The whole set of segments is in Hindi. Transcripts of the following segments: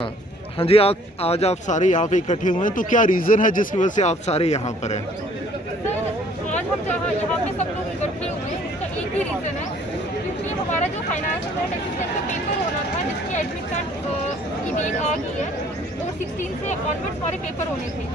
हाँ हाँ जी, आप आज आप सारे यहाँ पे इकट्ठे हुए हैं, तो क्या रीज़न है जिसकी वजह से आप सारे यहाँ पर हैं? आज हम जहाँ यहाँ पे सब लोग इकट्ठे हुए हैं, उसका एक ही रीज़न है, क्योंकि हमारा जो फाइनेंस बोर्ड असिस्टेंट का पेपर होना था, जिसकी एडमिट कार्ड की डेट आ गई है, और 16 से ऑनवर्ड्स हमारे पेपर होने थे।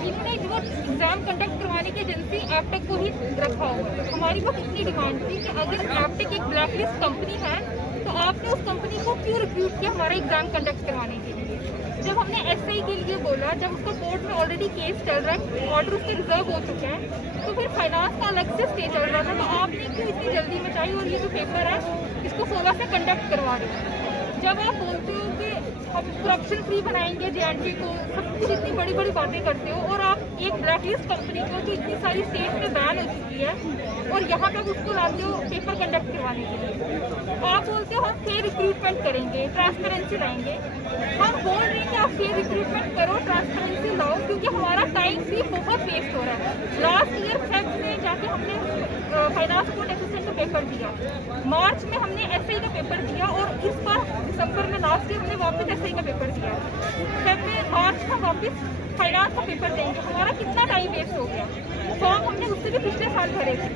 इन्होंने जो एग्ज़ाम कंडक्ट करवाने की एजेंसी एपटेक को ही रखा हुआ। हमारी वो कितनी डिमांड थी कि अगर एपटेक एक ब्लैकलिस्ट कंपनी है, तो आपने उस कंपनी को क्यों रिक्रूट किया हमारा एग्ज़ाम कंडक्ट करवाने के लिए। जब हमने एसआई के लिए बोला, जब उसका कोर्ट में ऑलरेडी केस चल रहा है, ऑर्डर उसके रिजर्व हो चुके हैं, तो फिर फाइनेंस का अलग से स्टे चल रहा था, तो आपने क्यों इतनी जल्दी मचाई और ये जो पेपर है इसको 16 से कंडक्ट करवा रहे हैं। जब आप बोलते हो कि हम करप्शन फ्री बनाएंगे जेएनडी को, सब कुछ इतनी बड़ी बड़ी बातें करते हो, और आप एक ब्लैकलिस्ट कंपनी को जो इतनी सारी स्टेट में बैन हो चुकी है, और यहाँ तक उसको लाते हो पेपर कंडक्ट करवाने के लिए। आप बोलते हो हम फेयर रिक्रूटमेंट करेंगे, ट्रांसपेरेंसी लाएंगे। हम बोल रहे हैं कि आप फेयर रिक्रूटमेंट करो, ट्रांसपेरेंसी लाओ, क्योंकि हमारा टाइम भी बहुत वेस्ट हो रहा है। लास्ट ईयर फेब में जाके हमने फाइनेंस बोर्ड असिस्टेंट का पेपर दिया, मार्च में हमने एसआई का पेपर दिया, और इस बार दिसंबर में लास्ट ईयर हमने वापस एसआई का पेपर दिया। फेब में मार्च में वापस फाइनेंस का पेपर देंगे। हमारा कितना टाइम वेस्ट हो गया। फॉर्म हमने उससे भी पिछले साल भरे थे।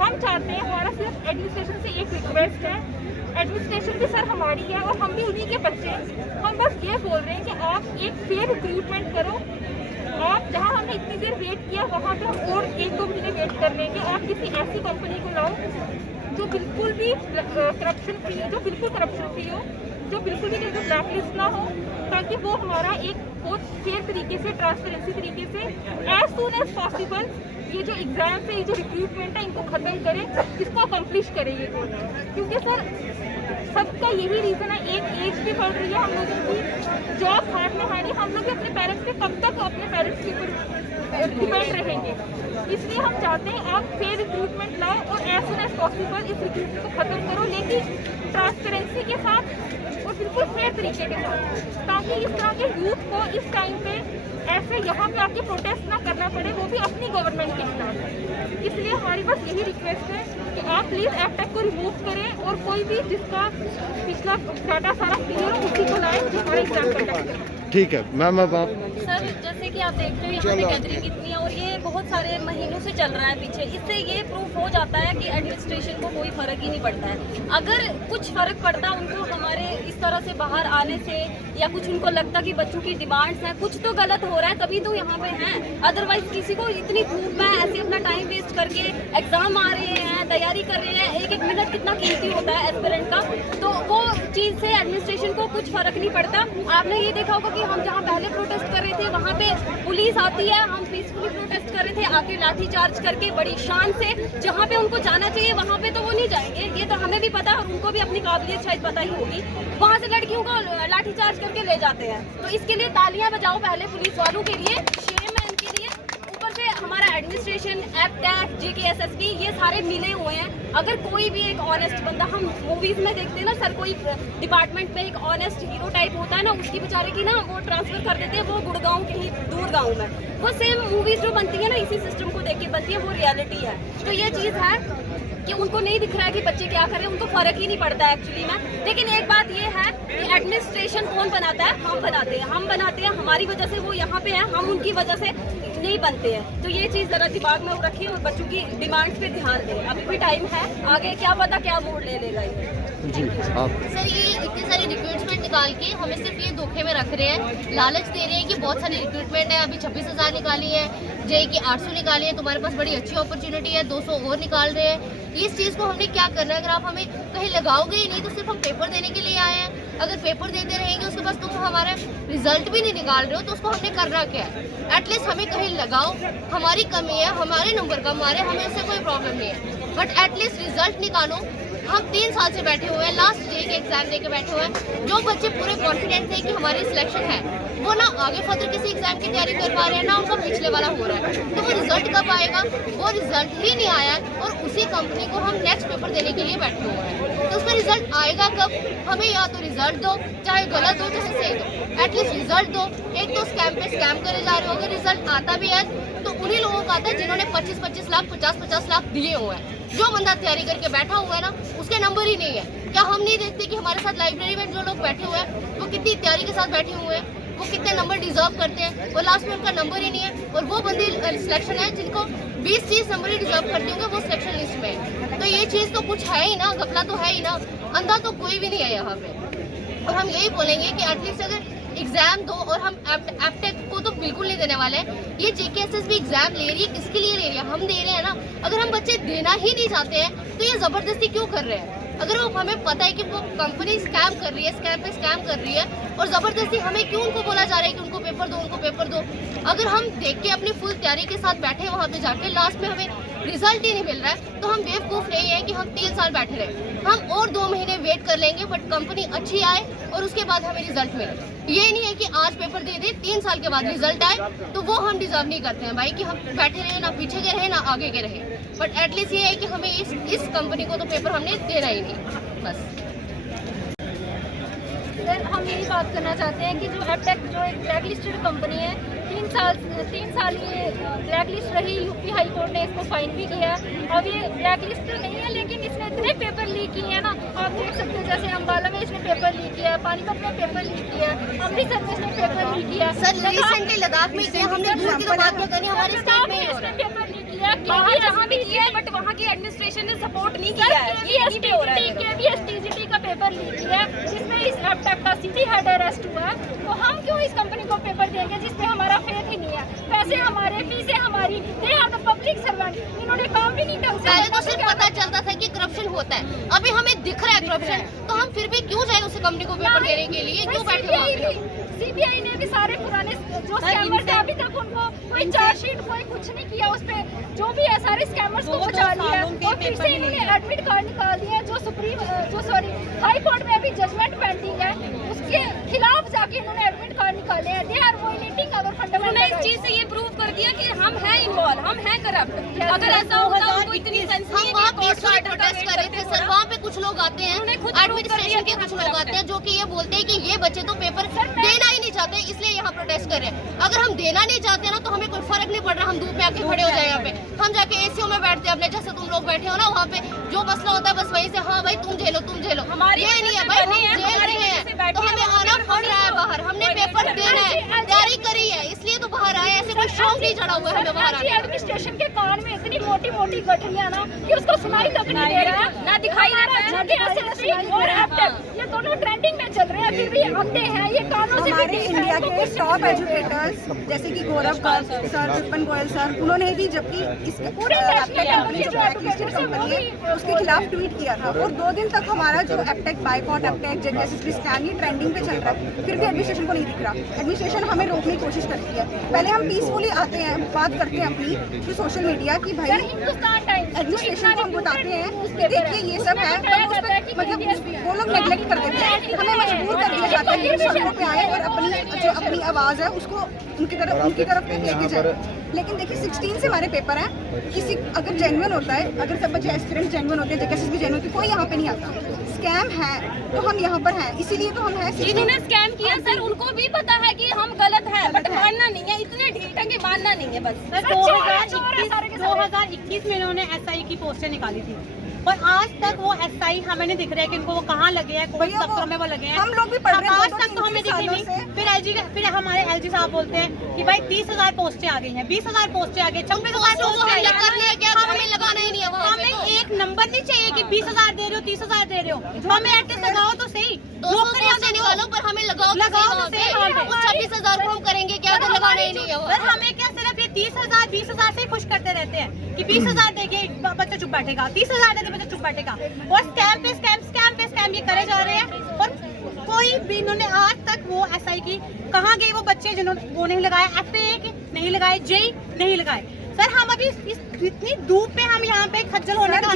हम चाहते हैं, हमारा सिर्फ एडमिनिस्ट्रेशन से एक रिक्वेस्ट है, एडमिनिस्ट्रेशन भी सर हमारी है और हम भी उन्हीं के बच्चे हैं। हम बस ये बोल रहे हैं कि आप एक फेयर रिक्रूटमेंट करो। आप जहां हमने इतनी देर वेट किया, वहां पे हम और 1-2 महीने वेट कर लेंगे। आप किसी ऐसी कंपनी को लाओ जो बिल्कुल भी करप्शन फ्री हो, जो बिल्कुल करप्शन फ्री हो, जो बिल्कुल भी ब्लैकलिस्ट ना हो, ताकि वो हमारा एक बहुत फेयर तरीके से, ट्रांसपेरेंसी तरीके से एज सून एज पॉसिबल ये जो एग्जाम से, ये जो रिक्रूटमेंट है, इनको खत्म करें, इसको अकम्प्लिश करें ये कोर्स। क्योंकि सर सबका यही रीज़न है, एक एज भी बढ़ रही है, हम लोगों की जॉब हाथ में है नहीं, हम लोग अपने पेरेंट्स पे कब तक अपने पेरेंट्स के ऊपर डिपेंड रहेंगे। इसलिए हम चाहते हैं आप फेयर रिक्रूटमेंट लाओ और एज सुन एज पॉसिबल इस रिक्रूटमेंट को ख़त्म करो, लेकिन ट्रांसपेरेंसी के साथ और बिल्कुल फेयर तरीके के साथ, ताकि इस तरह के यूथ को इस टाइम पे ऐसे यहाँ पे आके प्रोटेस्ट ना करना पड़े, वो भी अपनी गवर्नमेंट के खिलाफ। इसलिए हमारी बस यही रिक्वेस्ट है कि आप प्लीज़ एपटेक को रिमूव करें और कोई भी जिसका पिछला डाटा सारा क्लियर हो उसी को लाए जो हमारा एग्जाम कंडक्ट करें। ठीक है मैम, अब आप सर जैसे कि आप देख रहे हो यहाँ पे गैदरिंग कितनी है, और ये बहुत सारे महीनों से चल रहा है पीछे। इससे ये प्रूफ हो जाता है कि एडमिनिस्ट्रेशन को कोई फ़र्क ही नहीं पड़ता है। अगर कुछ फ़र्क पड़ता उनको हमारे इस तरह से बाहर आने से, या कुछ उनको लगता कि बच्चों की डिमांड्स हैं, कुछ तो गलत हो रहा है, तभी तो यहाँ पे हैं। अदरवाइज किसी को इतनी धूप में ऐसे अपना टाइम वेस्ट करके एग्ज़ाम आ रहे हैं, तैयारी कर रहे हैं, एक एक मिनट कितना कीमती होता है एस्पिरेंट का, तो वो चीज़ से एडमिनिस्ट्रेशन को कुछ फ़र्क नहीं पड़ता। आपने ये देखा होगा कि हम जहाँ पहले प्रोटेस्ट कर रहे थे, वहाँ पे पुलिस आती है, हम पीसफुली प्रोटेस्ट कर रहे थे, आके लाठी चार्ज करके बड़ी शान से, जहाँ पे उनको जाना चाहिए वहाँ पे तो वो नहीं जाएंगे, ये तो हमें भी पता है, और उनको भी अपनी काबिलियत शायद पता ही होगी। वहाँ से लड़कियों को लाठी चार्ज करके ले जाते हैं, तो इसके लिए तालियां बजाओ पहले पुलिस वालों के लिए, शेम है इनके लिए। ऊपर से हमारा एडमिनिस्ट्रेशन, एपटेक, जेकेएसएसबी, ये सारे मिले हुए हैं। अगर कोई भी एक ऑनेस्ट बंदा, हम मूवीज में देखते हैं ना सर, कोई डिपार्टमेंट में एक ऑनेस्ट हीरो टाइप होता है ना, उसकी बेचारे की ना वो ट्रांसफर कर देते हैं वो गुड़गांव के ही दूर गाँव में। वो सेम मूवीज जो बनती है ना, इसी सिस्टम को देख के बनती है, वो रियलिटी है। तो ये चीज़ है कि उनको नहीं दिख रहा है कि बच्चे क्या करें, उनको फर्क ही नहीं पड़ता है एक्चुअली में। लेकिन एक बात ये है कि एडमिनिस्ट्रेशन कौन बनाता है? हम बनाते हैं, हमारी वजह से वो यहाँ पे हैं, हम उनकी वजह से नहीं बनते हैं। तो ये चीज़ ज़रा दिमाग में रखिए और बच्चों की डिमांड्स पे ध्यान दें। अभी भी टाइम है, आगे क्या पता क्या मोड़ ले लेगा ये। जी आप सर ये इतनी सारी रिक्रूटमेंट निकाल के हमें सिर्फ ये धोखे में रख रहे हैं, लालच दे रहे हैं कि बहुत सारी रिक्रूटमेंट है, अभी 26,000 निकाली है, जेई की 800 निकाली है, तुम्हारे पास बड़ी अच्छी अपॉर्चुनिटी है, 200 और निकाल रहे हैं। इस चीज़ को हमने क्या करना है? अगर आप हमें कहीं लगाओगे ही नहीं, तो सिर्फ हम पेपर देने के लिए आए हैं। अगर पेपर देते रहेंगे, उसके बाद तुम हमारा रिजल्ट भी नहीं निकाल रहे हो, तो उसको हमने करना क्या है? एटलीस्ट हमें कहीं लगाओ, हमारी कमी है, हमारे नंबर कम आ रहे हैं, हमें इससे कोई प्रॉब्लम नहीं है, बट एटलीस्ट रिजल्ट निकालो। हम 3 साल से बैठे हुए हैं, लास्ट जेई के एग्जाम दे के बैठे हुए हैं। जो बच्चे पूरे कॉन्फिडेंट थे कि हमारी सिलेक्शन है, वो ना आगे फर्दर किसी एग्जाम की तैयारी कर पा रहे हैं, ना उनका पिछले वाला हो रहा है। तो वो रिजल्ट कब आएगा? वो रिजल्ट ही नहीं आया, और उसी कंपनी को हम नेक्स्ट पेपर देने के लिए बैठे हुए हैं। तो उसका रिजल्ट आएगा कब? हमें या तो रिजल्ट दो, चाहे गलत हो चाहे सही दो, एटलीस्ट रिजल्ट दो। एक तो स्कैम पे स्कैम करे जा रहे हो। अगर रिजल्ट आता भी है तो उन्हीं लोगों का आता है जिन्होंने 25-25 लाख, 50-50 लाख दिए हुए हैं। जो बंदा तैयारी करके बैठा हुआ है ना, उसके नंबर ही नहीं है। क्या हम नहीं देखते कि हमारे साथ लाइब्रेरी में जो लोग बैठे हुए हैं वो कितनी तैयारी के साथ बैठे हुए हैं, वो कितने नंबर डिजर्व करते हैं, और लास्ट में उनका नंबर ही नहीं है, और वो बंदे सिलेक्शन है जिनको 20-30 नंबर ही डिजर्व करते होंगे, वो सिलेक्शन लिस्ट में है। तो ये चीज़ तो कुछ है ही ना, घपला तो है ही ना, अंधा तो कोई भी नहीं है यहाँ पे। और हम यही बोलेंगे कि एटलीस्ट अगर एग्जाम दो, और हम एपटेक को तो बिल्कुल नहीं देने वाले हैं। ये जेकेएसएस भी एग्जाम ले रही है, किसके लिए ले रही है? हम दे रहे हैं ना। अगर हम बच्चे देना ही नहीं चाहते हैं तो ये जबरदस्ती क्यों कर रहे हैं? अगर वो हमें पता है कि वो कंपनी स्कैम कर रही है, स्कैम पे स्कैम कर रही है, और जबरदस्ती हमें क्यों उनको बोला जा रहा है कि उनको पेपर दो, उनको पेपर दो? अगर हम देख के अपनी फुल तैयारी के साथ बैठे वहाँ पे जाके लास्ट में हमें रिजल्ट ही नहीं मिल रहा है, तो हम बेवकूफ़ नहीं है कि हम 3 साल बैठे रहे। हम और 2 महीने वेट कर लेंगे, बट कंपनी अच्छी आए और उसके बाद हमें रिजल्ट मिले। ये नहीं है कि आज पेपर दे दे, 3 साल के बाद रिजल्ट आए, तो वो हम डिजर्व नहीं करते हैं भाई कि हम बैठे रहे, ना पीछे के रहे ना आगे के रहे। बट एटलीस्ट ये है कि हमें इस कंपनी को तो पेपर हमने देना ही नहीं, बस। सर हम यही बात करना चाहते हैं कि जो एपटेक जो एक ब्लैक लिस्टेड कंपनी है, 3 साल ये ब्लैक लिस्ट रही। यूपी हाई कोर्ट ने इसको फाइन भी किया। अब ये ब्लैक लिस्ट नहीं है, लेकिन इसने इतने पेपर लीक किए हैं ना, आप देख सकते हैं। जैसे अम्बाला में इसने पेपर लीक किया, पानीपत में पेपर लीक किया, अमृतसर में इसने पेपर लीक किया। सर रिसेंटली लद्दाख में किया, हमने दूर की तो बात नहीं करनी, हमारे स्टेट में इसने पेपर लीक किया। बाहर जहाँ भी किया है, बट वहाँ की एडमिनिस्ट्रेशन ने सपोर्ट नहीं किया है। ये यहीं पे हो रहा है। KVSTGT का पेपर लीक किया, जिसमें इस एपटेक का सीधी हेड अरेस्ट हुआ। तो हम क्यों इस कंपनी को पेपर देंगे जिसमें हमारा फेथ ही नहीं है? पैसे हमारे, फीसें हमारी, they are the public servant. इन्होंने काम भी नहीं ढंग से। पहले तो सिर्फ पता चलता था कि करप्शन होता है, अभी हमें दिख रहा है करप्शन, तो हम फिर भी क्यों जाए उस कंपनी को पेपर देने के लिए? क्यों बैठे वहाँ पे? सीबीआई ने भी सारे पुराने जो स्कैमर्स थे अभी तक उनको कोई चार्जशीट कोई कुछ नहीं किया, उस पे जो भी है सारे स्कैमर्स को बचा लिया। और फिर से इन्होंने एडमिट कार्ड निकाल दिए, जो हाई कोर्ट में अभी जजमेंट पेंडिंग है, उसके खिलाफ जाके इन्होंने एडमिट कार्ड निकाले हैं। They are violating our fundamental. इस चीज से ये प्रूव कर दिया कि हम हैं इन्वॉल्व, हम हैं करप्ट। अगर ऐसा होता उनको इतनी सेंस हम वहाँ पीसफुली प्रोटेस्ट कर रहे थे सर। वहाँ पे कुछ लोग आते हैं, एडमिनिस्ट्रेशन के कुछ लोग आते हैं जो कि ये बोलते हैं कि ये बच्चे तो पेपर देना ही नहीं चाहते, इसलिए यहाँ प्रोटेस्ट कर रहे हैं। अगर हम देना नहीं चाहते ना, तो हमें कोई फर्क नहीं पड़ रहा, हम धूप में आके खड़े हो जाए यहाँ पे, हम जाके एसीओ में बैठते हैं अपने, जैसे तुम लोग बैठे हो ना वहाँ पे। जो मसला होता है बस वहीं से, हाँ भाई तुम झेलो, तुम झेलो। हमारी ये नहीं है भाई, हम झेल रहे हैं, तो हमें आना पड़ रहा है बाहर। हमने पेपर देना है, तैयारी करी है, इसलिए तो बाहर आए। ऐसे कोई शौक नहीं चढ़ा हुआ है हमें बाहर आने का। एडमिनिस्ट्रेशन के कान में इतनी मोटी मोटी गठरियां ना कि उसको सुनाई तक नहीं दे रहा है, ना दिखाई देता है। और एपटेक ये दोनों ट्रेंडिंग में चल रहे हैं, फिर भी अंधे हैं, ये कानों से भी हमारे नहीं है। इंडिया के टॉप एजुकेटर्स जैसे कि गौरव सर, विपिन गोयल सर, उन्होंने भी जबकि इस पूरे एपटेक कंपनी जो ब्लैकलिस्टेड कंपनी है उसके खिलाफ ट्वीट किया था, और 2 दिन तक हमारा जो एपटेक बाइकॉट, एपटेक जेकेएसएस स्कैम ये ट्रेंडिंग पे चल रहा है, फिर भी एडमिनिस्ट्रेशन को नहीं दिख रहा। एडमिनिस्ट्रेशन हमें रोकने की कोशिश करती है। पहले हम पीसफुली आते हैं, बात करते हैं अपनी थ्रू सोशल मीडिया की भाई हिंदुस्तान टाइम्स एडमिनिस्ट्रेशन को हम बताते हैं कि देखिए ये सब है, पर उस पे मतलब वो लोग नेगलेक्ट कर देते हैं। हमें मजबूर कर दिया जाता है कि सड़कों पे आए और अपनी आवाज़ है उसको उनकी तरफ पे लेके जाए। लेकिन देखिए 16 से हमारे पेपर हैं, किसी अगर जेन्युइन होता है, अगर सब बच्चे एस्पिरेंट जेन्युइन होते हैं, जेकेएसएस भी जेन्युइन होती है, कोई यहाँ पे नहीं आता। स्कैम है तो हम यहाँ पर हैं, इसीलिए तो हम हैं। जिन्होंने स्कैम किया सर उनको भी पता है कि हम गलत हैं, बट मानना नहीं है, इतने ढीठ है कि मानना नहीं है बस। 2021 में इन्होंने एसआई की पोस्टें निकाली थी, और आज तक वो एसआई हमें नहीं दिख रहे कि इनको वो कहाँ लगे हैं, कौन दफ्तरों में वो लगे हैं। हम लोग भी पढ़ रहे हैं, आज तक तो हमें दिखे नहीं। फिर हमारे एलजी साहब बोलते हैं कि भाई 30,000 पोस्टें आ गई हैं, 20,000 पोस्टें आ गई, 26,000 पोस्टें आ गई। हमें लगाना ही नहीं है वहाँ पे। हमें एक नंबर नहीं चाहिए कि 20,000 दे रहे हो, 30,000 दे रहे हो। हमें एटलीस्ट लगाओ तो सही, 200 से निकालो, पर हमें लगाओ लगाओ तो सही वहाँ पे। 26,000 को हम करेंगे क्या? तो लगाना ही नहीं है सर हमें क्या सिर्फ ये 30,000 20,000 से खुश करते रहते हैं कि 20,000 देंगे बच्चा चुप बैठेगा, 30,000 देंगे बच्चा चुप बैठेगा, और स्कैम पे स्कैम ये करे जा रहे हैं। और कोई भी इन्होंने आज तक वो एसआई की कहाँ गए वो बच्चे जिन्होंने वो नहीं लगाया, एफए नहीं लगाए, जेई नहीं लगाए। सर हम अभी इतनी धूप पे हम यहाँ पे खज्जल होने का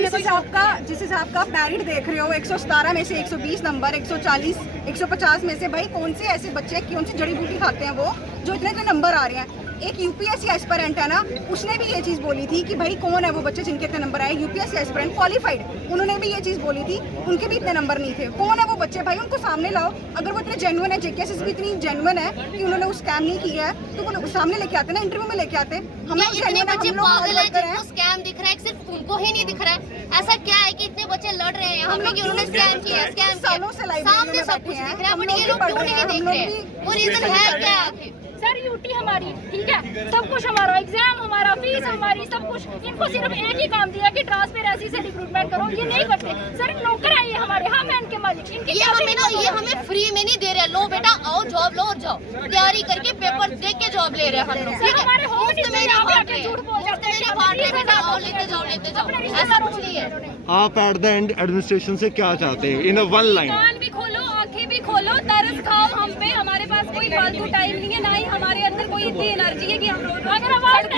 जिस हिसाब का मेरिट देख रहे हो, 117 में से 120 नंबर, 140 150 में से, भाई कौन से ऐसे बच्चे कौन सी जड़ी बूटी खाते हैं वो जो इतने नंबर आ रहे हैं? एक यूपीएससी एस्पिरेंट है ना, उसने भी ये चीज़ बोली थी कि भाई कौन है वो बच्चे जिनके इतने नंबर आए, यूपीएससी एस्पिरेंट क्वालिफाइड, उन्होंने भी ये चीज़ बोली थी, उनके भी इतने नंबर नहीं थे। कौन है वो बच्चे भाई, उनको सामने लाओ। अगर वो इतने जेन्युइन है, जेकेएसएस भी इतनी जेन्युइन है कि उन्होंने उस स्कैम नहीं किया है, तो वो सामने लेके आते ना, इंटरव्यू में लेके आते। हम लोग इतने genuine हैं, बच्चे हम लोग पागल है hard worker जिनको स्कैम दिख रहा है, सिर्फ उनको ही नहीं दिख रहा है। ऐसा क्या है कि इतने बच्चे लड़ रहे हैं यहाँ पे कि उन्होंने स्कैम किया, स्कैम सालों से किया, लाइब्रेरी सामने में सब बैठे कुछ हैं, दिख रहा है, हम बट लोग ये भी लोग पढ़ क्यों रहे नहीं हैं, देख हम रहे लोग हैं? वो रीजन है क्या आखिर? सर यूटी हमारी, ठीक है, सब कुछ हमारा, एग्जाम हमारा, फीस हमारी, सब कुछ। इनको सिर्फ एक ही काम दिया कि ट्रांसपेरेंसी से रिक्रूटमेंट करो, ये नहीं करते। सर नौकर है ये हमारे, हम हैं इनके मालिक, इनके ये हमें ना, ये हमें फ्री में नहीं दे रहे। लो बेटा आओ, जॉब लो और जाओ, तैयारी करके पेपर देख के जॉब ले रहे हैं हम लोग, ठीक है? हमारे होम मुफ्त में नहीं बांट रहे, मुफ्त में नहीं बांट रहे, बेटा आओ लेते जाओ, लेते जाओ, ऐसा कुछ नहीं है। आप एट द एंड एडमिनिस्ट्रेशन से क्या चाहते हैं इन अ वन लाइन? कान भी खोलो, आंखें भी खोलो, तरस खाओ हम पे। हमारे पास कोई फालतू टाइम नहीं है, ना ही हमारे अंदर कोई इतनी एनर्जी है कि हम रोड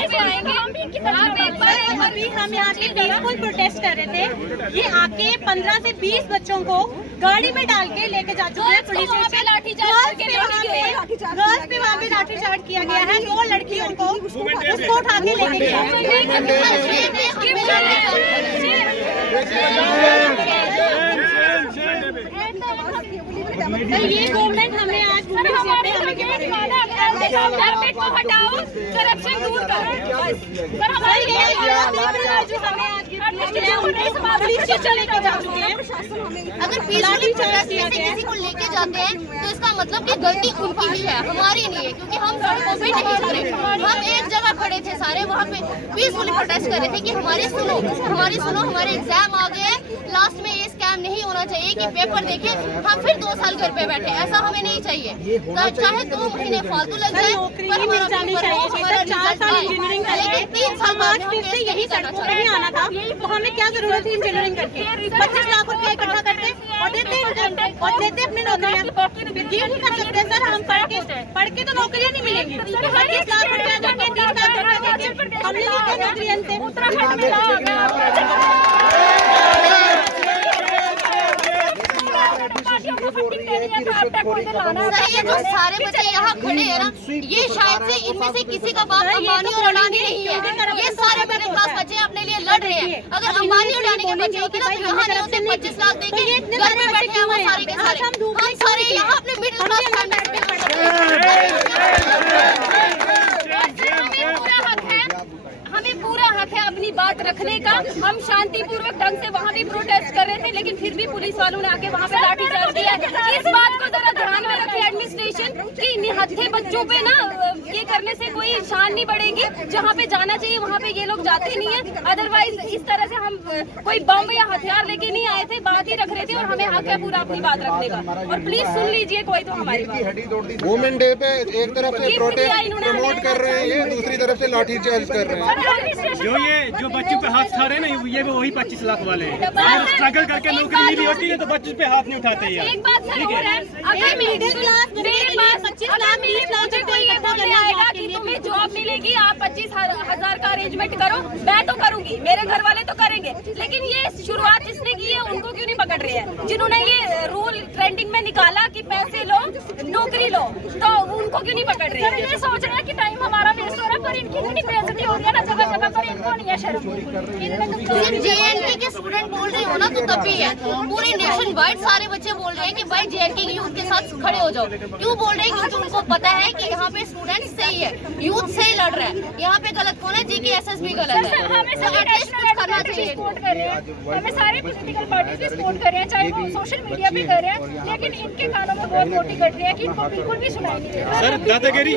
पे आएंगे। आप एक बार अभी हम यहाँ पे पीसफुल प्रोटेस्ट कर रहे थे, ये आके 15 से 20 बच्चों को गाड़ी में डाल के लेके जा चुके हैं पुलिस स्टेशन। गर्ल्स पे वहाँ पे लाठीचार्ज किया गया है, 2 लड़कियों को उसको उठा के लेके गए। ये गवर्नमेंट हमें आज हटाओ, करप्शन दूर करो। अगर पीसफुली प्रोटेस्ट में से किसी को लेके जाते हैं तो इसका मतलब कि गलती उनकी ही है, हमारी नहीं है, क्योंकि हम सड़कों पे नहीं उतरे। हम एक जगह खड़े थे सारे, वहाँ पे पीसफुली प्रोटेस्ट कर रहे थे कि हमारी सुनो, हमारे एग्जाम आ गए हैं, लास्ट में ये स्कैम नहीं होना चाहिए कि पेपर देखे हम फिर 2 साल घर पे बैठे, ऐसा हमें नहीं चाहिए। चाहे 2 महीने फालतू लग जाए, पर हमारा पेपर हो, हमारा रिजल्ट आए। लेकिन 3 साल बाद हम से यही सड़कों पे नहीं आना था, तो हमें क्या जरूरत थी इंजीनियरिंग करके 25 लाख रुपए इकट्ठा करते और देते अपनी नौकरियां। ये नहीं कर सकते सर, हम पढ़ के तो नौकरियां नहीं मिलेंगी। 25 लाख रुपया देके 30 लाख रुपया देके हमने ली क्या नौकरियां से? उत्तराखंड में सर ये जो सारे बच्चे यहाँ खड़े हैं ना, ये शायद से इनमें से किसी का बाप अंबानी और अडानी नहीं है। ये सारे मिडिल क्लास बच्चे अपने लिए लड़ रहे हैं। अगर अंबानी और अडानी के बच्चे होते ना, तो यहाँ नहीं होते 25 लाख देके घर में बैठे हैं वो सारे के सारे। हम सारे यहाँ अपने मिडिल क्लास फैमिली में हमें पूरा हक है अपनी बात रखने का। हम शांतिपूर्वक ढंग से वहाँ भी प्रोटेस्ट कर रहे थे, लेकिन फिर भी पुलिस वालों ने आके वहाँ पे लाठीचार्ज किया। इस बात को जरा ध्यान में रखे एडमिनिस्ट्रेशन कि निहत्थे बच्चों पे ना ये करने से कोई शान नहीं बढ़ेगी। जहाँ पे जाना चाहिए वहाँ पे ये लोग जाते नहीं है। अदरवाइज इस तरह से हम कोई बम या हथियार लेके नहीं आए थे, बात ही रख रहे थे और हमें हक है पूरा अपनी बात रखने का। और प्लीज सुन लीजिए कोई तो हमारी बात। वुमेन डे पे एक तरफ से प्रोटेस्ट प्रमोट कर रहे हैं, ये दूसरी तरफ से लाठीचार्ज कर रहे हैं। जो बच्चों पे हाथ उठा रहे हैं ना, ये भी वही 25 लाख वाले हैं। अगर स्ट्रगल करके नौकरी मिली होती है तो बच्चों पे हाथ नहीं उठाते यार। एक बात सर और है, अगर मिडिल क्लास मेरे पास 25 लाख मुझे कोई ये बोलने आएगा कि तुम्हें जॉब मिलेगी, आप 25,000 का अरेंजमेंट करो, मैं तो करूंगी, मेरे घर वाले तो करेंगे। लेकिन ये शुरुआत जिसने की है उनको क्यों नहीं पकड़ रहे हैं? जिन्होंने ये रूल ट्रेंडिंग में निकाला कि पैसे लो नौकरी लो, तो उनको क्यों नहीं पकड़ रहे हैं? ये सोच रहे हैं कि टाइम हमारा वेस्ट हो रहा है, पर इनकी इतनी बेइज्जती हो रही है ना जगह जगह पर, इनको नहीं है शर्म। सिर्फ जेएनके के स्टूडेंट बोल रहे हो ना तो तब भी है, पूरे नेशन वाइड सारे बच्चे बोल रहे हैं कि भाई जेएनके की यूथ के साथ खड़े हो जाओ। क्यों बोल रहे हैं? क्योंकि उनको पता है कि यहाँ पे स्टूडेंट सही है, यूथ सही लड़ रहा है। यहाँ पे गलत कौन है? जीकेएसएस भी गलत है। हमें तो एटलीस्ट कुछ करना चाहिए। सपोर्ट कर रहे हैं, हमें सारे पॉलिटिकल पार्टीज भी सपोर्ट कर रहे हैं, चाहे वो सोशल मीडिया पे कर रहे हैं, लेकिन इनके कानों में बहुत मोटी कट रही है कि इनको बिल्कुल भी सुनाई नहीं देता। सर दादागिरी,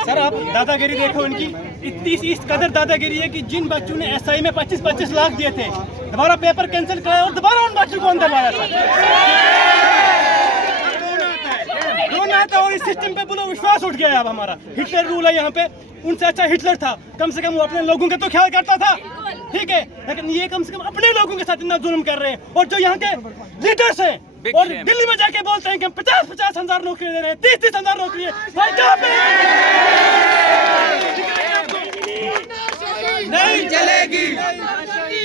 सर आप दादागिरी देखो इनकी, इतनी इस कदर दादागिरी है कि जिन बच्चों ने एसआई में 25-25 लाख दिए थे, दोबारा पेपर कैंसिल कराया और दोबारा उन बच्चों को अंदर मारा था। रोना आता है और इस सिस्टम पे पूरा विश्वास उठ गया है अब हमारा। हिटलर रूल है यहाँ पे, उनसे अच्छा हिटलर था, कम से कम वो अपने लोगों का तो ख्याल करता था, ठीक है। लेकिन ये कम से कम अपने लोगों के साथ इतना जुल्म कर रहे हैं। और जो यहाँ के लीडर्स हैं और दिल्ली में जाके बोलते हैं कि हम 50-50 हजार नौकरी दे रहे हैं, 30-30 हजार नौकरी है, भाई कहाँ पे? नहीं चलेगी,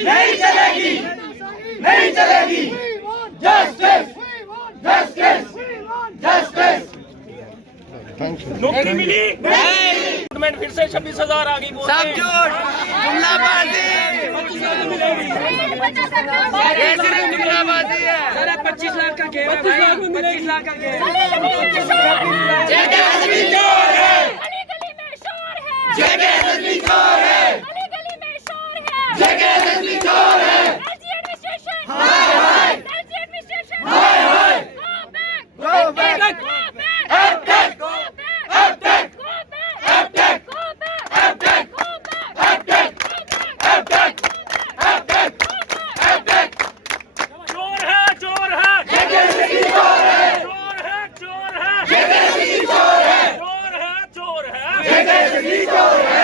नहीं चलेगी, नहीं चलेगी। Justice, justice, justice. Thank you. नौकरी मिली। गवर्नमेंट फिर से 26,000 आ गई बोल सब झूठ, जुमलाबाजी, ये सिर्फ जुमलाबाजी है। 25 लाख का खेल है भाई, 25 लाख का खेल है। जेकेएसएसबी चोर है, जेकेएसएसबी चोर है, जेकेएसएसबी चोर है। हाय हाय, हाय हाय, go back, update, update, update, update, update, update, update, update. चोर है, चोर है, जेकेएसएसबी चोर है, चोर है, चोर है, जेकेएसएसबी चोर है, चोर है, चोर है, जेकेएसएसबी चोर है।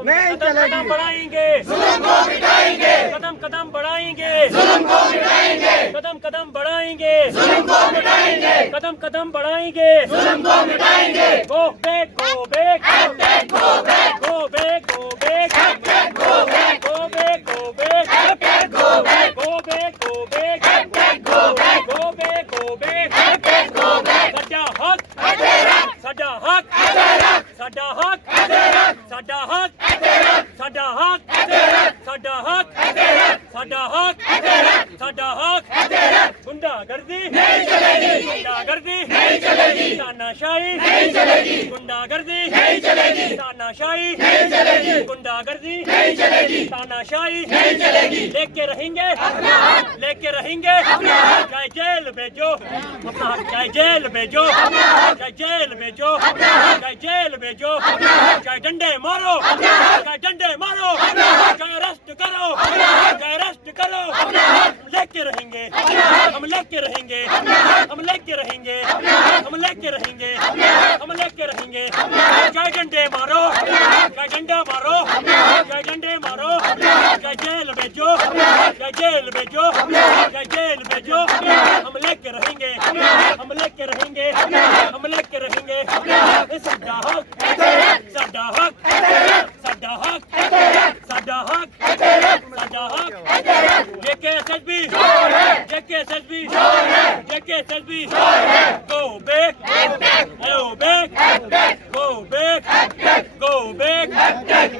नहीं चलेगी। कदम बढ़ाएंगे, जुल्म को मिटाएंगे, कदम कदम बढ़ाएंगे, जुल्म को मिटाएंगे, कदम कदम बढ़ाएंगे, जुल्म को मिटाएंगे, कदम कदम बढ़ाएंगे, जुल्म को मिटाएंगे। Go back, go back, update, go back, go back, go back, update, go back, go back, go back, update, go back, go back, go back, update, go back, go back, go back, update, go back. साडा हक, अतेरक, साडा हक, अतेरक, साडा हक, अतेरक, साडा हक, अतेरक, साडा हक, अतेरक, साडा हक, अतेरक, साडा हक, अतेरक, साडा हक, अतेरक। गुंडागर्दी नहीं चलेगी, गुंडागर्दी नहीं चलेगी, तानाशाही नहीं चलेगी, गुंडागर्दी नहीं चलेगी, तानाशाही नहीं चलेगी, गुंडागर्दी नहीं चलेगी, तानाशाही नहीं चलेगी। लेके रहेंगे, अपना हक, लेके रहेंगे, अपना हक, चाहे जेल भेजो, अपना हक, चाहे जेल भेजो, अपना हक, चाहे जेल भेजो, अपना हक, चाहे जेल भेजो, अपना हक, चाहे डंडे मारो, अपना हक, चाहे डंडे मारो, अपना हक, चाहे अरेस्ट करो, अपना हक, चाहे अरेस्ट करो, अपना हक, हम लेके रहेंगे, अपना हक, हम लेके रहेंगे, अपना हक, हम लेके रहेंगे, अपना हक, हम लेके रहेंगे, अपना हक, हम लेके रहेंगे, अपना हक, चाहे डंडे मारो, अपना हक, चाहे डंडा मारो, अपना हक, चाहे डंडे मारो, अपना हक, चाहे जेल भेजो, अपना हक, चाहे जेल भेजो, अपना हक, चाहे जेल भेजो, अपना हक, हम लेके रहेंगे, अपना हक, हम लेके रहेंगे, अपना हक, हम लेके रहेंगे, अपना हक, ये साडा हक, अतेरक, साडा हक, अतेरक, साडा हक, अतेरक, साडा हक, अतेरक, साडा हक, अतेरक। जेकेएसएसबी, चोर है, जेकेएसएसबी, चोर है, जेकेएसएसबी, चोर है। go back, update, go back, update, go back, update, go back, update.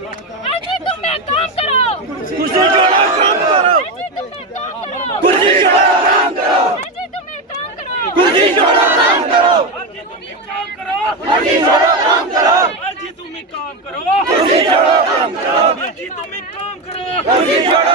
अजी तुम एक काम करो, कुर्सी छोड़ो, काम करो, अजी तुम एक काम करो, कुर्सी छोड़ो, काम करो, अजी तुम एक काम करो, कुर्सी छोड़ो, काम करो, अर्जी तुम एक काम करो, कुर्सी छोड़ो, काम करो, अर्जी तुम एक काम करो, कुर्सी छोड़ो, काम करो, अर्जी तुम एक काम करो, कुर्सी छोड़ो,